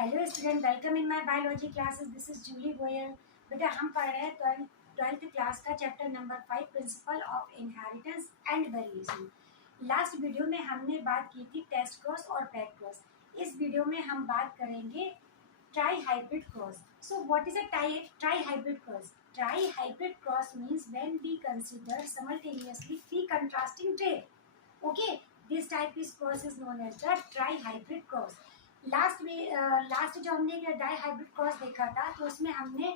Hello student, welcome in my biology classes. This is Julie Goyal. बेटा हम पढ़ रहे हैं ट्वेल्थ क्लास का chapter number 5, principle of inheritance and variation. Last video में हमने बात की थी टेस्ट क्रॉस और पैक क्रॉस। इस वीडियो में हम बात करेंगे trihybrid cross. So what is a trihybrid cross? Trihybrid cross means when we consider simultaneously three contrasting traits. Okay, this type is cross is known as the tri-hybrid cross. Last जो हमने die hybrid cross देखा था तो उसमें हमने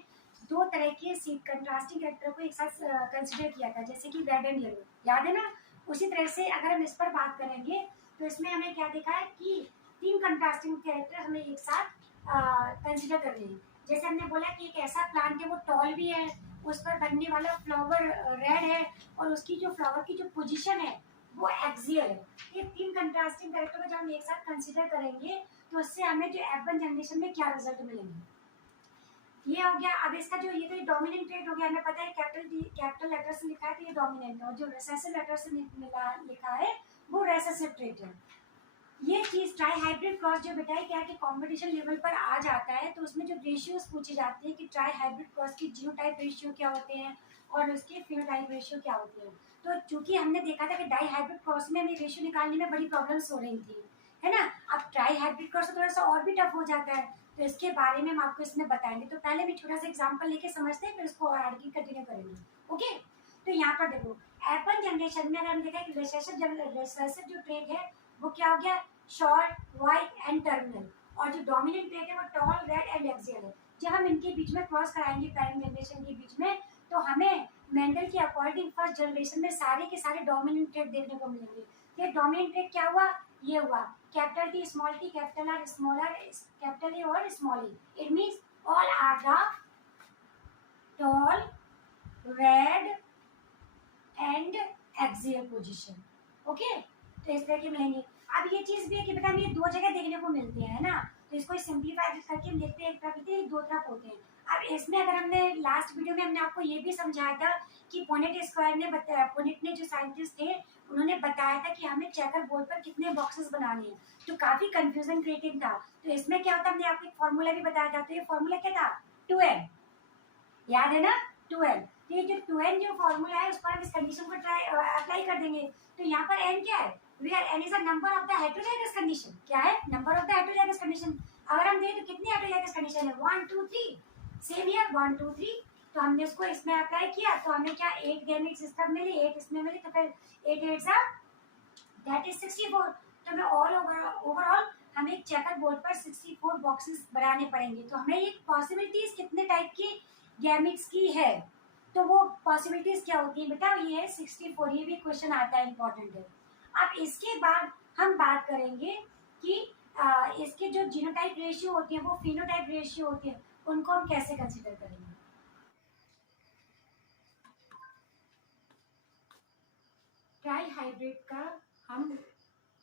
दो तरह के सीड कंट्रास्टिंग कैरेक्टर को एक साथ कंसिडर किया था, जैसे कि रेड एंड येलो, याद है ना। उसी तरह से अगर हम इस पर बात करेंगे तो इसमें हमें क्या देखा है कि तीन कंट्रास्टिंग कैरेक्टर हमें एक साथ कंसिडर कर रहे हैं। जैसे हमने बोला कि एक ऐसा प्लांट है वो टॉल भी है, उस पर बनने वाला फ्लावर रेड है और उसकी जो फ्लावर की जो पोजीशन है वो एक्सियल है। ये तीन कंट्रास्टिंग कैरेक्टर को जब हम एक साथ कंसिडर करेंगे तो उससे हमें जो F1 जनरेशन में क्या रिजल्ट मिलेंगे, ये हो गया। अब इसका जो ये तो डोमिनेंट ट्रेट हो गया, हमें पता है कैपिटल लेटर से लिखा है तो ये डोमिनेंट है, और जो रिसेसिव लेटर से लिखा है वो रेसेसिव ट्रेट है। ये चीज ट्राई हाइब्रिड क्रॉस जो बेटा है क्या है कि कॉम्पिटिशन लेवल पर आ जाता है तो उसमें जो रेशियोज पूछे जाते हैं कि ट्राई हाइब्रिड क्रॉस की जीनोटाइप रेशियो क्या होते हैं और उसके फिनोटाइप रेशियो क्या होते हैं। तो चूंकि हमने देखा था कि डाई हाइब्रिड क्रॉस में हमें रेशियो निकालने में बड़ी प्रॉब्लम्स हो रही थी, है ना। अब ट्राई हाइब्रिड क्रॉस थोड़ा सा और भी टफ हो जाता है, तो इसके बारे में हम आपको इसमें बताएंगे। तो पहले भी छोटा सा एग्जांपल लेके समझते हैं, फिर इसको और आगे कंटिन्यू करेंगे। ओके, तो यहाँ पर देखो F1 जनरेशन में अगर हम देखा कि रिसेसिव जो ट्रेट है वो क्या हो गया, शॉर्ट, वाइड एंड टर्मिनल, और जो डोमिनेंट ट्रेट है वो टॉल, रेड एंड एक्सियल है। जब हम इनके बीच में क्रॉस कराएंगे पेरेंट जनरेशन के बीच में तो हमें मेंडल के अकॉर्डिंग फर्स्ट जनरेशन में सारे के सारे डोमिनेंट ट्रेट देखने को मिलेंगे। ये डोमिनेंट ट्रेट क्या हुआ, ये हुआ capital T small T, capital R small R, capital A और small A. It means all are the tall, red and axial position. Okay, तो इस तरह के मिलेंगे। अब ये चीज भी है कि बेटा हमें दो जगह देखने को मिलते हैं ना, तो इसको सिंपलीफाई करके हम देखते हैं एक तरफ होते हैं दो तरफ होते हैं। अब इसमें अगर हमने लास्ट वीडियो में हमने आपको ये भी समझाया था कि पोनेट स्क्वायर ने बताया, पोनेट ने जो साइंटिस्ट थे उन्होंने बताया था कि हमें चेकर बोर्ड पर कितने बॉक्सेस बनाने हैं, तो काफी कंफ्यूजन क्रिएटिंग था। तो इसमें क्या होता है, हमने आपको एक फॉर्मूला भी बताया था, तो ये फॉर्मूला क्या था, 2n, याद है ना, 2n। तो ये जो 2n जो फॉर्मूला है उस पर हम इस कंडीशन को अप्लाई कर देंगे। तो यहाँ पर n क्या है, where n is a number of the heterozygous condition। क्या है, number of the heterozygous condition. अगर हम देखें तो कितनी हेटेरोजाइगस कंडीशन है, 1 2 3, सेम हियर 1 2 3। तो हमने उसको इसमें अप्लाई किया तो हमें क्या 8 गैमेट्स इस तरफ मिली, 8 इसमें मिली, तो फिर 8 8 सा दैट इज 64। तो हमें ओवरऑल हमें एक चेकर बोर्ड पर 64 बॉक्सेस बनाने पड़ेंगे। तो हमें ये पॉसिबिलिटीज कितने टाइप की गैमेट्स की है, तो वो पॉसिबिलिटीज क्या होती है बेटा, ये है 64। ये भी क्वेश्चन आता है, इंपॉर्टेंट है। अब इसके बाद हम बात करेंगे कि इसके जो जीनोटाइप रेशियो होती है वो फिनोटाइप रेशियो होती है, उनको हम कैसे कंसीडर करेंगे। ट्राई हाइब्रिड का हम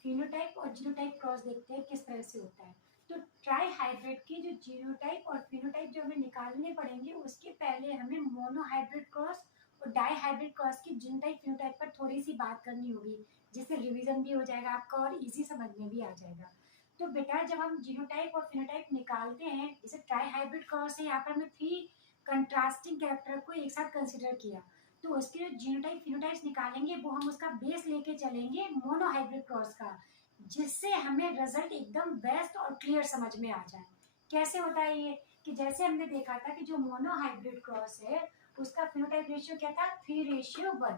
फिनोटाइप और जीनोटाइप क्रॉस देखते हैं किस तरह से होता है। तो ट्राई हाइब्रिड की जो जीनोटाइप और फिनोटाइप जो हमें निकालने पड़ेंगे उसके पहले हमें मोनोहाइब्रिड क्रॉस और डाई हाइब्रिड क्रॉस की जीनोटाइप फिनोटाइप पर थोड़ी सी बात करनी होगी, जिससे रिवीजन भी हो जाएगा आपका और इजी समझ में भी आ जाएगा। तो बेटा जब हम जीनोटाइप और फिनोटाइप निकालते हैं, जैसे ट्राई हाइब्रिड क्रॉस है, यहाँ पर हमने 3 कंट्रास्टिंग कैरेक्टर को एक साथ कंसिडर किया, तो उसके जो जीनोटाइप फिनोटाइप्स निकालेंगे वो हम उसका बेस लेके चलेंगे मोनोहाइब्रिड क्रॉस का, जिससे हमें रिजल्ट एकदम बेस्ट और क्लियर समझ में आ जाए। कैसे होता है ये, कि जैसे हमने देखा था कि जो मोनोहाइब्रिड क्रॉस है उसका फिनोटाइप रेशियो क्या था, 3:1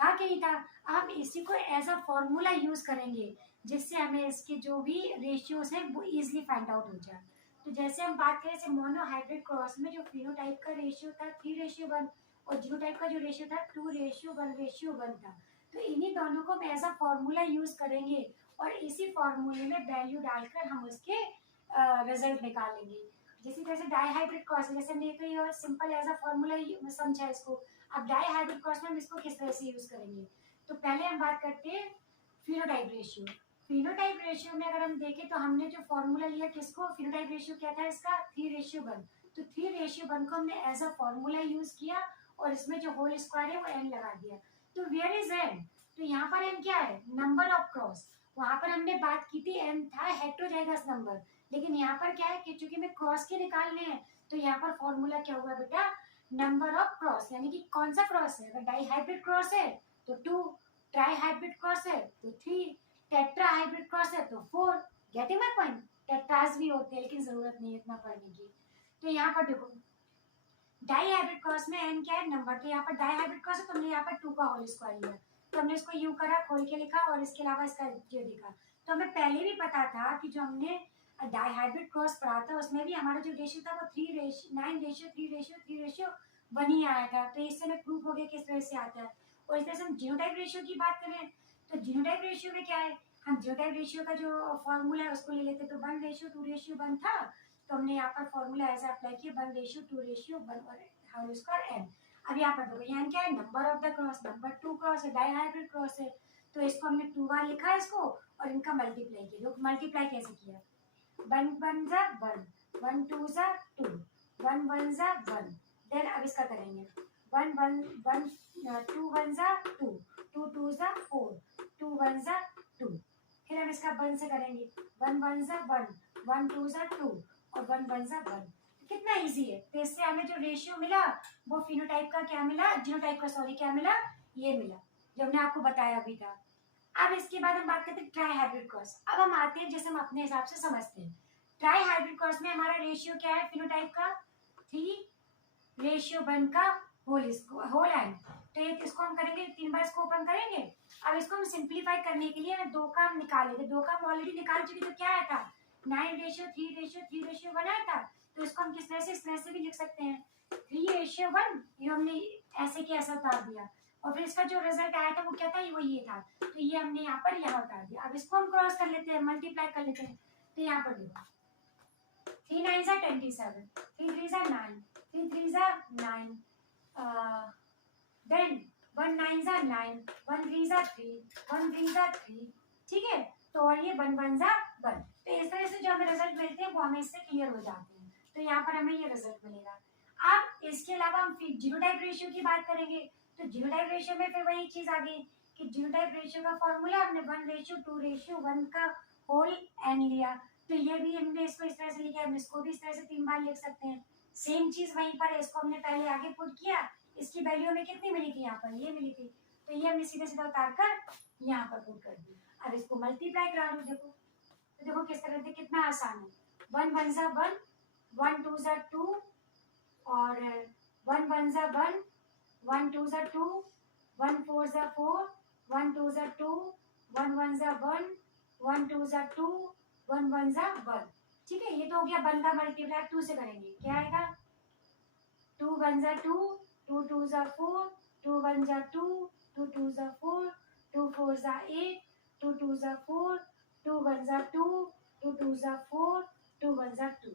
था, कि था। हम इसी को एज अ फॉर्मूला यूज करेंगे जिससे हमें इसके जो भी रेशियोज हैं वो इजिली फाइंड आउट हो जाए। तो जैसे हम बात करें मोनोहाइब्रिड क्रॉस में जो फिनोटाइप का रेशियो था 3:1 और जीनोटाइप का जो रेशियो था 2:1 था। तो इन्हीं दोनों को हम एज अ फॉर्मूला यूज करेंगे और इसी फॉर्मूले में वैल्यू डालकर हम उसके रिजल्ट निकालेंगे। जैसे जैसे डाईहाइब्रिड क्रॉस, जैसे हमने तो ये सिंपल एज अ फॉर्मूला समझा इसको। अब डाईहाइब्रिड क्रॉस में हम इसको किस तरह से यूज करेंगे, तो पहले हम बात करते हैं फिनोटाइप रेशियो। फिनोटाइप रेशियो में अगर हम देखें तो हमने जो फॉर्मूला लिया किसको, फिनोटाइप रेशियो क्या था इसका, 3:1। तो 3:1 को हमने एज अ फॉर्मूला यूज किया और इसमें जो होल स्क्वायर है वो n लगा दिया। तो वेयर इज n, तो यहाँ पर n क्या है, नंबर ऑफ क्रॉस, वहां पर हमने बात की थी m था हेटेरोजाइगस नंबर, लेकिन यहाँ पर क्या है कि चूंकि हमें क्रॉस के निकालने हैं तो यहाँ पर फॉर्मूला क्या हुआ बेटा, नंबर ऑफ क्रॉस, यानी कि कौन सा क्रॉस है, अगर डाई हाइब्रिड क्रॉस है तो 2, ट्राई हाइब्रिड क्रॉस है तो 3, टेट्रा हाइब्रिड क्रॉस है तो 4। Getting my point. टेट्रास भी होते हैं लेकिन जरूरत नहीं है इतना पढ़ने की। तो यहाँ पर देखो डाई हाइब्रिड क्रॉस में n क्या है, नंबर, तो यहाँ पर डाई हाइब्रिड क्रॉस है तो हमने यहाँ पर 2 का होल स्क्वायर लिया, तो हमने इसको यू करा, खोल के लिखा और इसके अलावा इसका ये लिखा। तो हमें पहले भी पता था कि जो हमने डाई हाइब्रिड क्रॉस पढ़ा था उसमें भी हमारा जो रेशियो था वो 9:3 ही आया था। तो इससे हमें प्रूफ हो गया किस तरह से आता है। और इस तरह से हम जीनोटाइप रेशियो की बात करें तो जीनोटाइप रेशियो में क्या है, हम जीनोटाइप रेशियो का जो फॉर्मूला है उसको ले लेते, तो 1:2:1 था, तो हमने यहाँ पर फॉर्मूला ऐसे अप्लाई किया 1:2:1 और होल स्क्वायर n। अब यहाँ पर देखो यहाँ क्या है, number of the cross, number 2 cross है, डाई हाइब्रिड क्रॉस है, तो इसको हमने 2 बार लिखा है इसको और इनका मल्टीप्लाई किया। देखो मल्टीप्लाई कैसे किया, 1 1 जा 1, 1 2 जा 2, 1 1 जा 1। देन अब इसका करेंगे 1 1 1 2 1 जा 2, 2 2 जा 4, 2 1 जा 2। फिर हम इसका 1 से करेंगे 1 1 जा 1, 1 2 जा 2 और 1 1 जा 1। कितना इजी है। तो इससे हमें जो रेशियो मिला वो फिनोटाइप का क्या मिला, जीनोटाइप का सॉरी क्या मिला, ये मिला जो हमने आपको बताया अभी था। अब इसके बाद हम बात करते हैं ट्राई हाइब्रिड क्रॉस। अब हम आते हैं जैसे हम अपने हिसाब से समझते हैं। ट्राई हाइब्रिड क्रॉस में हमारा रेशियो क्या है फिनोटाइप का, 3:1 का होल एन। तो ये इसको हम करेंगे 3 बार इसको ओपन करेंगे। अब इसको हम सिंप्लीफाई करने के लिए 2 का हम निकाले थे, 2 का हम ऑलरेडी निकाल चुके, तो क्या आया था 9:3:3 आया था। तो इसको हम किस तरह से, इस तरह से भी लिख सकते हैं 3:1, ये हमने ऐसे के ऐसा उतार दिया और फिर इसका जो रिजल्ट आया था वो क्या था, वो ये था, तो ये हमने यहाँ पर यहाँ उतार दिया। अब इसको हम क्रॉस कर लेते हैं, मल्टीप्लाई कर लेते हैं। तो यहाँ पर देखो 3 9 जा 27, 3 3 जा 9, 3 3 जा 9, देन 1 9 जा 9, 1 3 जा 3, 1 3 जा 3। ठीक है, तो और ये 1 1 जा 1। तो इस तरह से जो हमें रिजल्ट मिलते हैं वो हमें इससे क्लियर हो जाते हैं। तो यहाँ पर हमें ये रिजल्ट मिलेगा। अब इसके अलावा हम फिर जीनोटाइप रेशियो की बात करेंगे। तो जीनोटाइप रेशियो में फिर वही चीज आ गई कि जीनोटाइप रेशियो का फॉर्मूला हमने 1:2:1 का होल एन लिया। तो ये भी हमने इसको इस तरह से लिखा, हम इसको भी इस तरह से 3 बार लिख सकते हैं। सेम चीज वहीं पर है, इसको हमने पहले आगे पुट किया, इसकी वैल्यू हमें कितनी मिली थी, यहाँ पर ये मिली थी, तो ये हमने सीधे सीधा उतार कर यहाँ पर पुट कर दी। अब इसको मल्टीप्लाई करा लो, देखो तो देखो किस तरह से कितना आसान है। 1 1 जा 1, 1 2 जा 2 और 1 1 जा 1, 1 2 जा 2, 1 4 जा 4, 1 2 जा 2, 1 1 जा 1, 1 2 जा 2, 1 1 जा 1। ठीक है, ये तो हो गया 1 का मल्टीप्लाई 2 से करेंगे, क्या आएगा 2 1 जा 2, 2 2 जा 4, 2 1 जा 2, 2 2 जा 4, 2 4 जा 8, 2 2 जा 4, 2 1 जा 2, 2 2 जा 4, 2 1 जा 2।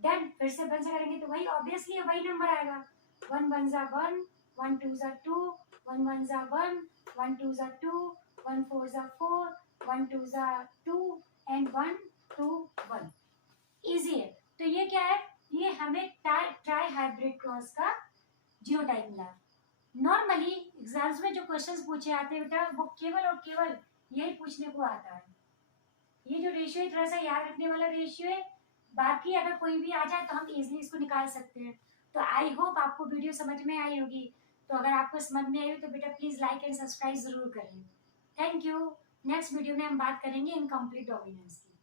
डन। फिर से 1 से करेंगे तो वही ऑब्वियसली वही नंबर आएगा, 1 1 जा 1, 1 2 जा 2, 1 1 जा 1, 1 2 जा 2, 1 4 जा 4, 1 2 जा 2 एंड 1 2 1। इजी है। तो ये क्या है, ये हमें ट्राई हाइब्रिड क्रॉस का जीनोटाइप मिला। नॉर्मली एग्जाम्स में जो क्वेश्चंस पूछे आते हैं बेटा वो केवल और केवल यही पूछने को आता है। ये जो रेशियो है थोड़ा सा याद रखने वाला रेशियो है, बाकी अगर कोई भी आ जाए तो हम इजीली इसको निकाल सकते हैं। तो आई होप आपको वीडियो समझ में आई होगी। तो अगर आपको समझ में आई हो तो बेटा प्लीज लाइक एंड सब्सक्राइब जरूर करें। Thank you. नेक्स्ट वीडियो में हम बात करेंगे इनकम्प्लीट डोमिनेंस की।